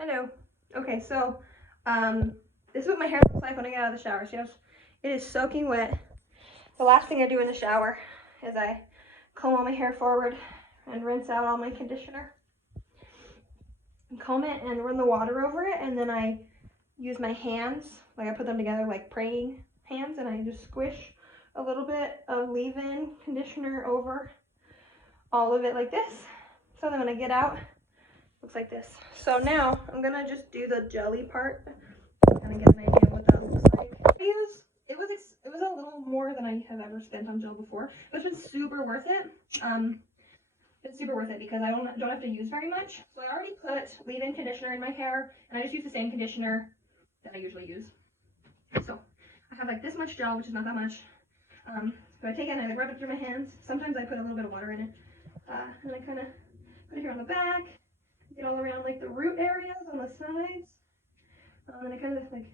Hello. Okay, so this is what my hair looks like when I get out of the shower. See, it is soaking wet. The last thing I do in the shower is I comb all my hair forward and rinse out all my conditioner. And comb it and run the water over it, and then I use my hands, like I put them together like praying hands, and I just squish a little bit of leave-in conditioner over all of it like this. So then when I get out, looks like this. So now I'm gonna just do the jelly part, kind of get an idea of what that looks like. It was a little more than I have ever spent on gel before, but it's been super worth it. It's super worth it because I don't have to use very much. So I already put leave-in conditioner in my hair, and I just use the same conditioner that I usually use. So I have like this much gel, which is not that much. So I take it and I rub it through my hands. Sometimes I put a little bit of water in it, and I kind of put it here on the back. Get all around like the root areas on the sides, and I kind of like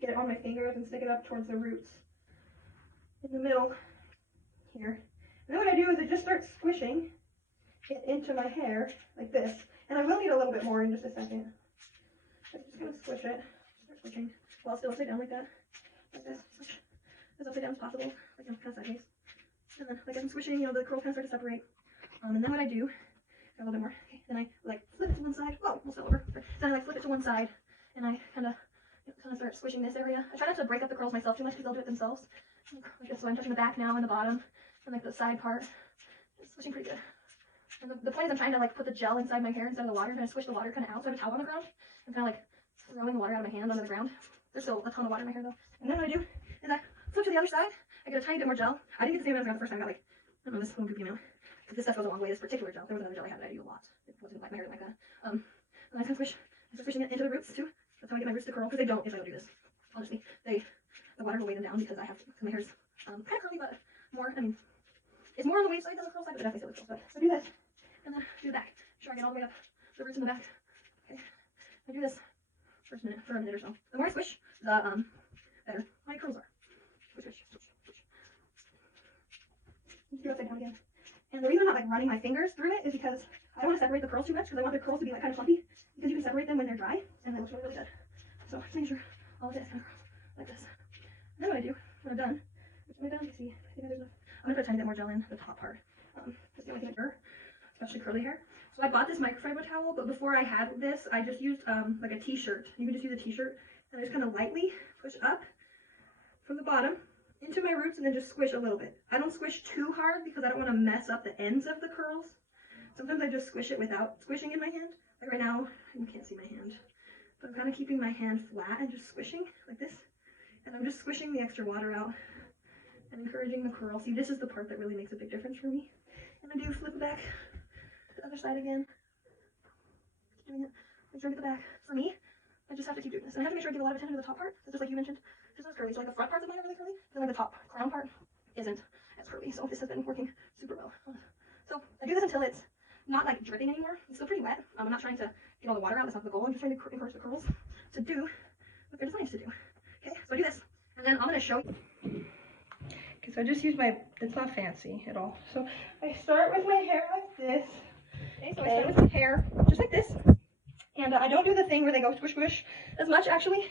get it on my fingers and stick it up towards the roots in the middle here. And then what I do is I just start squishing it into my hair like this, and I will need a little bit more in just a second. I'm just gonna squish it, start squishing while still upside down like that, like this, as upside down as possible, like kind of sideways. And then like I'm squishing, you know, the curls kind of start to separate. And then what I do, a little bit more. Okay, then I like flip it to one side. Whoa, almost fell over. Then I like flip it to one side, and I kind of start squishing this area. I try not to break up the curls myself too much because they'll do it themselves. Like this, so I'm touching the back now and the bottom, and like the side part. It's squishing pretty good. And the point is I'm trying to like put the gel inside my hair instead of the water. I'm trying to squish the water kind of out. So I have a towel on the ground. I'm kind of like throwing the water out of my hand onto the ground. There's still a ton of water in my hair though. And then what I do is I flip to the other side. I get a tiny bit more gel. I didn't get the same amount as I got the first time. I got like, I don't know, this little goopy amount. Because this stuff goes a long way. This particular gel. There was another gel I had that I use a lot. It wasn't like my hair like that. And I kind of squish. I'm squishing it into the roots too. That's how I get my roots to curl. Because they don't if I don't do this. Honestly, the water will weigh them down because I have to. Because my hair's kind of curly, but more. I mean, it's more on the wave side than the curl side, but it definitely still curls. So I do this, and then do the back. Make sure I get all the way up the roots in the back. Okay. I do this for a minute or so. The more I squish, the better my curls are. Squish, squish, squish, squish. Do upside down again. And the reason I'm not like running my fingers through it is because I don't want to separate the curls too much because I want the curls to be like kind of fluffy because you can separate them when they're dry and it looks really, really good. So just making sure all of it is kind of curls like this. And then what I do when I'm done, which am I done? You see, I think there's enough. I'm gonna put a tiny bit more gel in the top part. That's the only thing I do, especially curly hair. So I bought this microfiber towel, but before I had this, I just used like a t-shirt. You can just use a t-shirt and I just kind of lightly push up from the bottom into my roots and then just squish a little bit. I don't squish too hard because I don't want to mess up the ends of the curls. Sometimes I just squish it without squishing in my hand. Like right now, you can't see my hand, but I'm kind of keeping my hand flat and just squishing like this. And I'm just squishing the extra water out and encouraging the curl. See, this is the part that really makes a big difference for me. And I do flip it back to the other side again. Keep doing it. Make sure I get the back. For me, I just have to keep doing this. And I have to make sure I give a lot of attention to the top part. Just like you mentioned, this is curly. So like the front parts of mine are really curly, and like the top crown part isn't as curly. So this has been working super well. So I do this until it's not like dripping anymore. It's still pretty wet. I'm not trying to get all the water out. That's not the goal. I'm just trying to encourage the curls to do what they're designed to do. Okay, so I do this, and then I'm going to show you. Okay, so I just use it's not fancy at all. So I start with my hair like this. Okay, so I start with my hair just like this. And I don't do the thing where they go squish squish as much actually.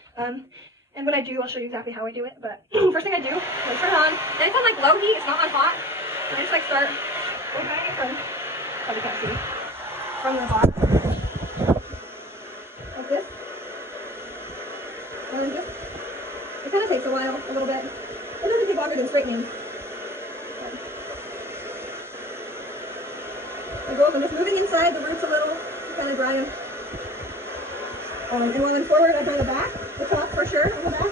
And when I do, I'll show you exactly how I do it. But first thing I do, I turn it on. And it's on like low heat, it's not on hot. And I just like start opening it from, probably can't see, from the bottom. Like this. And then just, it kind of takes a while, a little bit. It doesn't take longer than straightening. I go up, I'm just moving inside the roots a little to kind of dry them. And while I'm forward, I dry the back, the top for sure, on the back.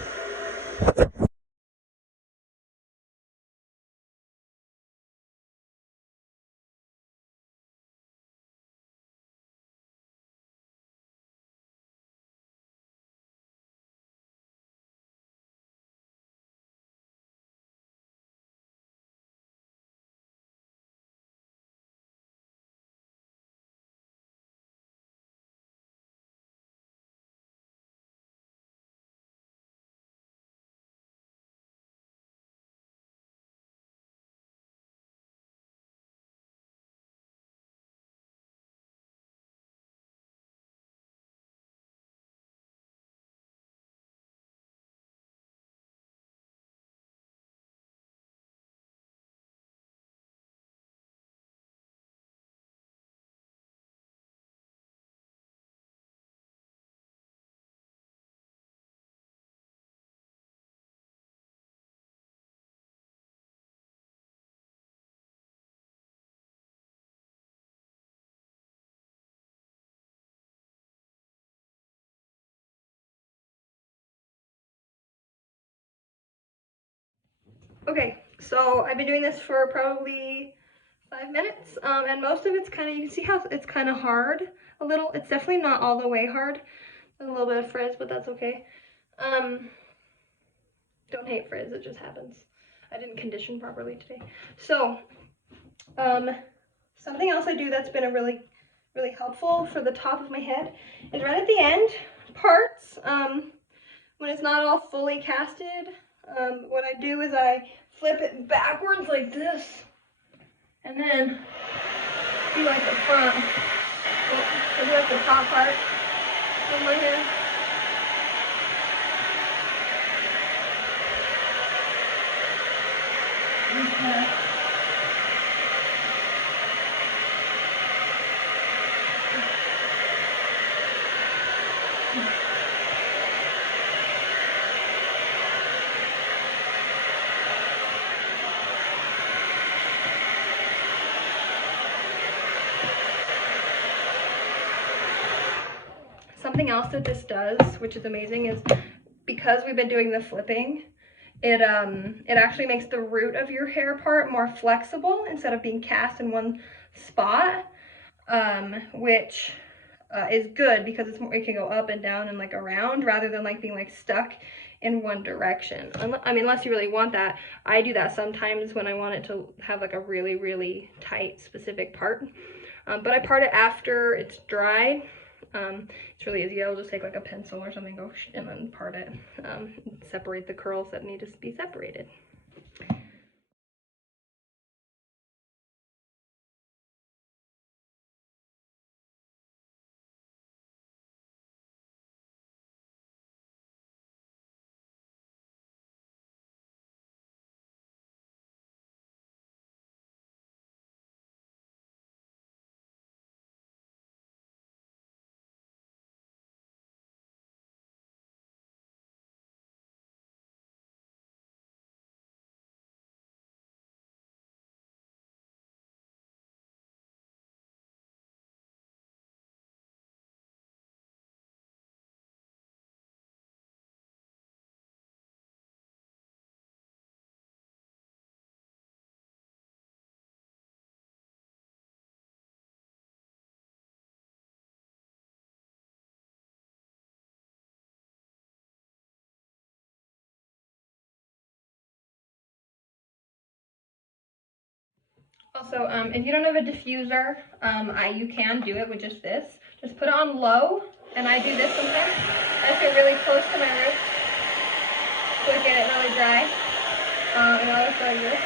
Okay, so I've been doing this for probably 5 minutes, and most of it's kind of, you can see how it's kind of hard a little. It's definitely not all the way hard. There's a little bit of frizz, but that's okay. Don't hate frizz, it just happens. I didn't condition properly today. So, something else I do that's been a really helpful for the top of my head is right at the end parts, when it's not all fully casted, what I do is I flip it backwards like this, and then do like the front, do like the top part of my hair. Something else that this does, which is amazing, is because we've been doing the flipping, it actually makes the root of your hair part more flexible instead of being cast in one spot, which is good because it can go up and down and like around rather than like being like stuck in one direction. I mean, unless you really want that. I do that sometimes when I want it to have like a really tight specific part. But I part it after it's dried. It's really easy. I'll just take like a pencil or something, and then part it. Separate the curls that need to be separated. Also, if you don't have a diffuser, you can do it with just this. Just put it on low, and I do this sometimes. I just get really close to my root so I get it really dry. And I'll just go like this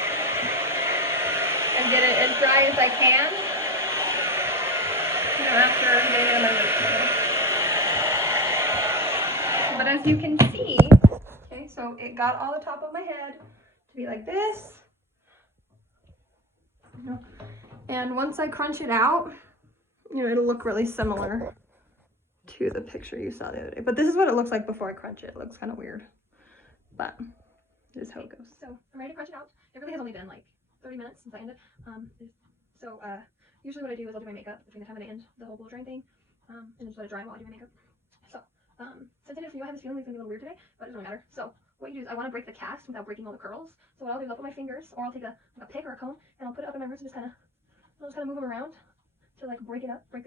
and get it as dry as I can. You know, after getting it on my root. But as you can see, okay, so it got all the top of my head to be like this. And once I crunch it out, you know, it'll look really similar to the picture you saw the other day. But this is what it looks like before I crunch it. It looks kind of weird, but this is how it goes. So I'm ready to crunch it out. It really has only been like 30 minutes since I ended. Usually what I do is I'll do my makeup between the time that I end the whole blow drying thing, and then just let it dry while I do my makeup. So since I did it for you, I have this feeling it's gonna be a little weird today, but it doesn't matter. So what you do is I want to break the cast without breaking all the curls. So what I'll do is I'll put my fingers, or I'll take a pick or a comb, and I'll put it up in my roots and just kind of move them around to like break it up. Do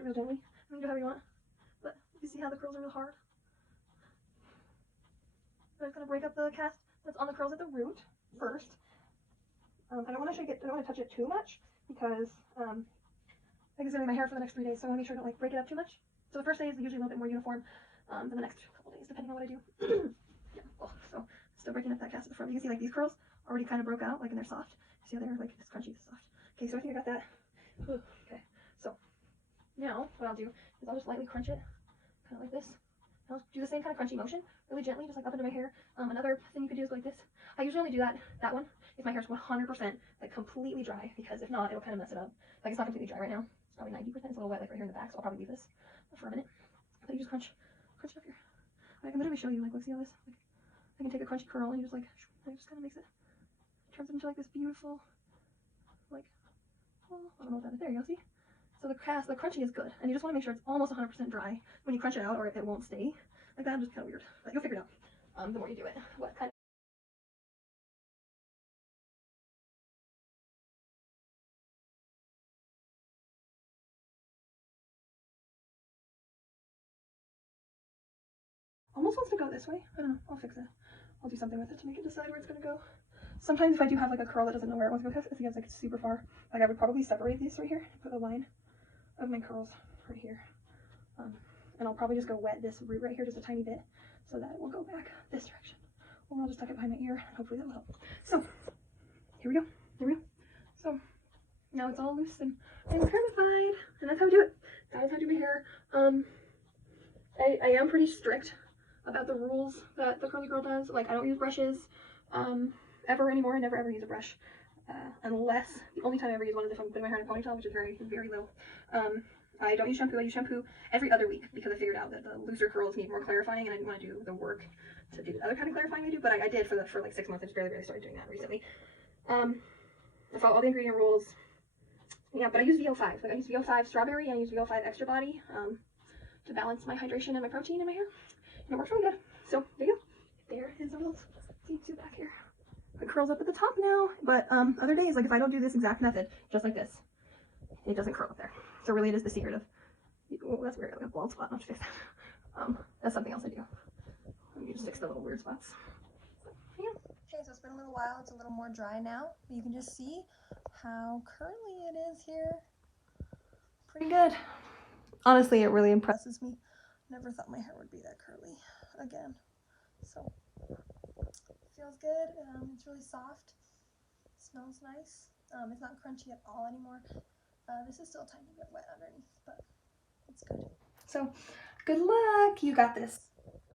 it real gently. You can do however you want, but you see how the curls are real hard. So I'm just gonna break up the cast that's on the curls at the root first. I don't want to touch it too much because I think it's gonna be my hair for the next 3 days, so I want to make sure I don't like break it up too much. So the first day is usually a little bit more uniform than the next couple days, depending on what I do. Yeah. Oh, so still breaking up that cast at the front. You can see like these curls already kind of broke out, like, and they're soft. See how they're like this crunchy, soft. Okay, so I think I got that. Okay, so now what I'll do is I'll just lightly crunch it, kind of like this. I'll do the same kind of crunchy motion, really gently, just like up into my hair. Another thing you could do is go like this. I usually only do that one if my hair's 100% like completely dry, because if not, it'll kind of mess it up. Like, it's not completely dry right now. It's probably 90%. It's a little wet like right here in the back, so I'll probably leave this for a minute. But you just crunch it up here. I can literally show you, like, look, see how this, like, I can take a crunchy curl and you just like, and it just kind of makes it, turns it into like this beautiful, like, oh, I don't know what that is. There you go, see? So the crunchy is good, and you just want to make sure it's almost 100% dry when you crunch it out, or it won't stay like that. Just kind of weird, but you'll figure it out. the more you do it. What kind? Almost wants to go this way. I don't know. I'll fix it. I'll do something with it to make it decide where it's gonna go. Sometimes if I do have like a curl that doesn't know where it wants to go, if it gets like super far, like I would probably separate these right here, put a line of my curls right here, and I'll probably just go wet this root right here just a tiny bit, so that it will go back this direction. Or I'll just tuck it behind my ear, and hopefully that will help. So here we go. Here we go. So now it's all loose and I'm curlified, and that's how I do it. That is how I do my hair. I am pretty strict about the rules that the curly girl does. Like, I don't use brushes ever anymore. I never ever use a brush unless the only time I ever use one is if I'm putting my hair in a ponytail, which is very, very low. I don't use shampoo. I use shampoo every other week because I figured out that the looser curls need more clarifying, and I didn't want to do the work to do the other kind of clarifying I do, but I did for like 6 months. I just barely started doing that recently. I follow all the ingredient rules. Yeah, but I use VO5. Like, I use VO5 strawberry and I use VO5 extra body to balance my hydration and my protein in my hair, and it works really good. So there you go. There is the results. See back here. It curls up at the top now, but other days, like if I don't do this exact method, just like this, it doesn't curl up there. So really, it is the secret of. Oh, that's weird. I got a bald spot. I'll have to fix that. That's something else I do. Let me just fix the little weird spots. Yeah. Okay, so it's been a little while. It's a little more dry now, but you can just see how curly it is here. Pretty good. Honestly, it really impresses me. Never thought my hair would be that curly again. So feels good. It's really soft. Smells nice. It's not crunchy at all anymore. This is still a tiny bit wet underneath, but it's good. So good luck. You got this.